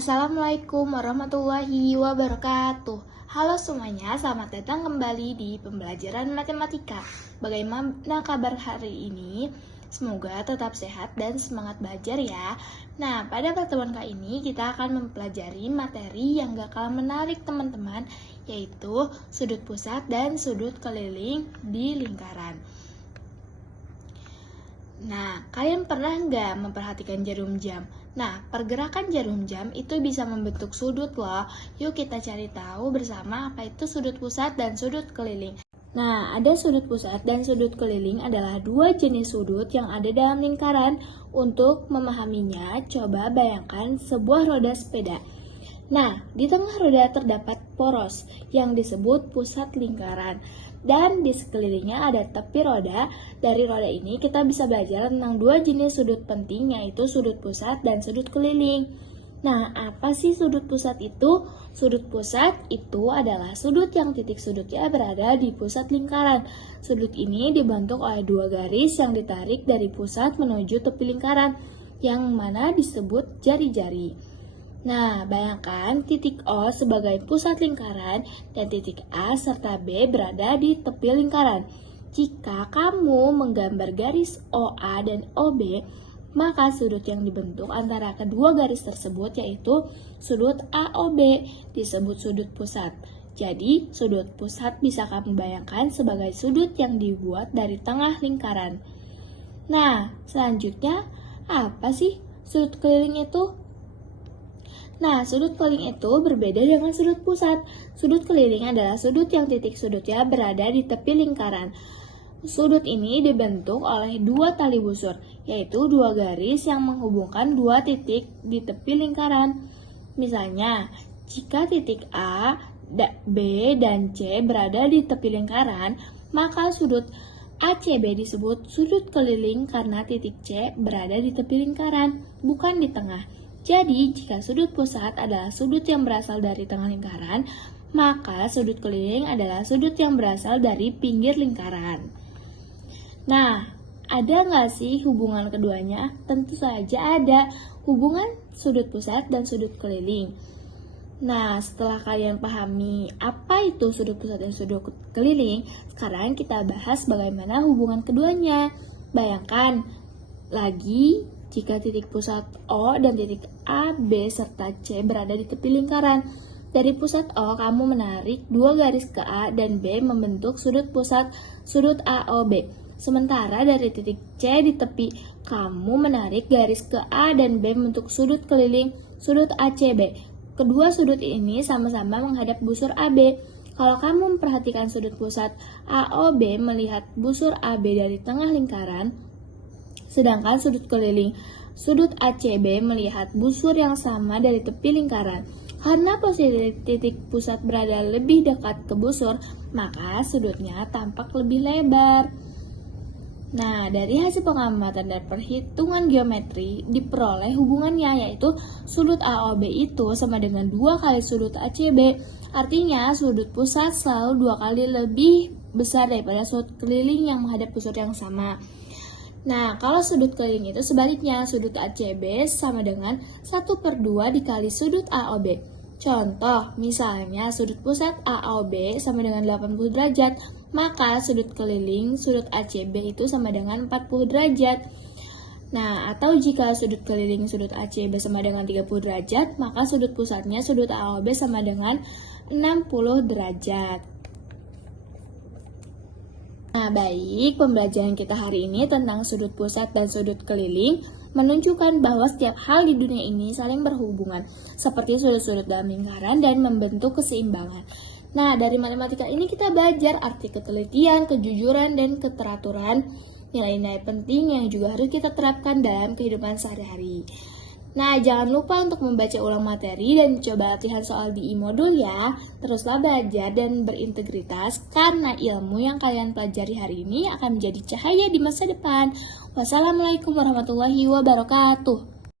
Assalamualaikum warahmatullahi wabarakatuh. Halo semuanya, selamat datang kembali di pembelajaran matematika. Bagaimana kabar hari ini? Semoga tetap sehat dan semangat belajar ya. Nah, pada pertemuan kali ini kita akan mempelajari materi yang gak kalah menarik teman-teman, yaitu sudut pusat dan sudut keliling di lingkaran. Nah, kalian pernah nggak memperhatikan jarum jam? Nah, pergerakan jarum jam itu bisa membentuk sudut loh. Yuk kita cari tahu bersama apa itu sudut pusat dan sudut keliling. Nah, ada sudut pusat dan sudut keliling adalah dua jenis sudut yang ada dalam lingkaran. Untuk memahaminya, coba bayangkan sebuah roda sepeda. Nah, di tengah roda terdapat poros yang disebut pusat lingkaran. Dan di sekelilingnya ada tepi roda. Dari roda ini kita bisa belajar tentang dua jenis sudut penting, yaitu sudut pusat dan sudut keliling. Nah, apa sih sudut pusat itu? Sudut pusat itu adalah sudut yang titik sudutnya berada di pusat lingkaran. Sudut ini dibentuk oleh dua garis yang ditarik dari pusat menuju tepi lingkaran, yang mana disebut jari-jari. Nah, bayangkan titik O sebagai pusat lingkaran dan titik A serta B berada di tepi lingkaran. Jika kamu menggambar garis OA dan OB, maka sudut yang dibentuk antara kedua garis tersebut yaitu sudut AOB disebut sudut pusat. Jadi, sudut pusat bisa kamu bayangkan sebagai sudut yang dibuat dari tengah lingkaran. Nah, selanjutnya apa sih sudut keliling itu? Nah, sudut keliling itu berbeda dengan sudut pusat. Sudut keliling adalah sudut yang titik sudutnya berada di tepi lingkaran. Sudut ini dibentuk oleh dua tali busur, yaitu dua garis yang menghubungkan dua titik di tepi lingkaran. Misalnya, jika titik A, B, dan C berada di tepi lingkaran, maka sudut ACB disebut sudut keliling karena titik C berada di tepi lingkaran, bukan di tengah. Jadi, jika sudut pusat adalah sudut yang berasal dari tengah lingkaran, maka sudut keliling adalah sudut yang berasal dari pinggir lingkaran. Nah, ada nggak sih hubungan keduanya? Tentu saja ada hubungan sudut pusat dan sudut keliling. Nah, setelah kalian pahami apa itu sudut pusat dan sudut keliling, sekarang kita bahas bagaimana hubungan keduanya. Bayangkan lagi, jika titik pusat O dan titik A, B, serta C berada di tepi lingkaran. Dari pusat O, kamu menarik dua garis ke A dan B membentuk sudut pusat sudut AOB. Sementara dari titik C di tepi, kamu menarik garis ke A dan B membentuk sudut keliling sudut ACB. Kedua sudut ini sama-sama menghadap busur AB. Kalau kamu memperhatikan sudut pusat AOB melihat busur AB dari tengah lingkaran, sedangkan sudut keliling sudut ACB melihat busur yang sama dari tepi lingkaran. Karena posisi titik pusat berada lebih dekat ke busur, maka sudutnya tampak lebih lebar. Nah, dari hasil pengamatan dan perhitungan geometri diperoleh hubungannya, yaitu sudut AOB itu sama dengan 2 kali sudut ACB. Artinya, sudut pusat selalu 2 kali lebih besar daripada sudut keliling yang menghadap busur yang sama. Nah, kalau sudut keliling itu sebaliknya, sudut ACB sama dengan 1/2 dikali sudut AOB. Contoh, misalnya sudut pusat AOB sama dengan 80 derajat, maka sudut keliling sudut ACB itu sama dengan 40 derajat. Nah, atau jika sudut keliling sudut ACB sama dengan 30 derajat, maka sudut pusatnya sudut AOB sama dengan 60 derajat. Nah, baik, pembelajaran kita hari ini tentang sudut pusat dan sudut keliling menunjukkan bahwa setiap hal di dunia ini saling berhubungan, seperti sudut-sudut dalam lingkaran dan membentuk keseimbangan. Nah, dari matematika ini kita belajar arti ketelitian, kejujuran, dan keteraturan, nilai-nilai penting yang juga harus kita terapkan dalam kehidupan sehari-hari. Nah, jangan lupa untuk membaca ulang materi dan coba latihan soal di e-modul ya. Teruslah belajar dan berintegritas karena ilmu yang kalian pelajari hari ini akan menjadi cahaya di masa depan. Wassalamualaikum warahmatullahi wabarakatuh.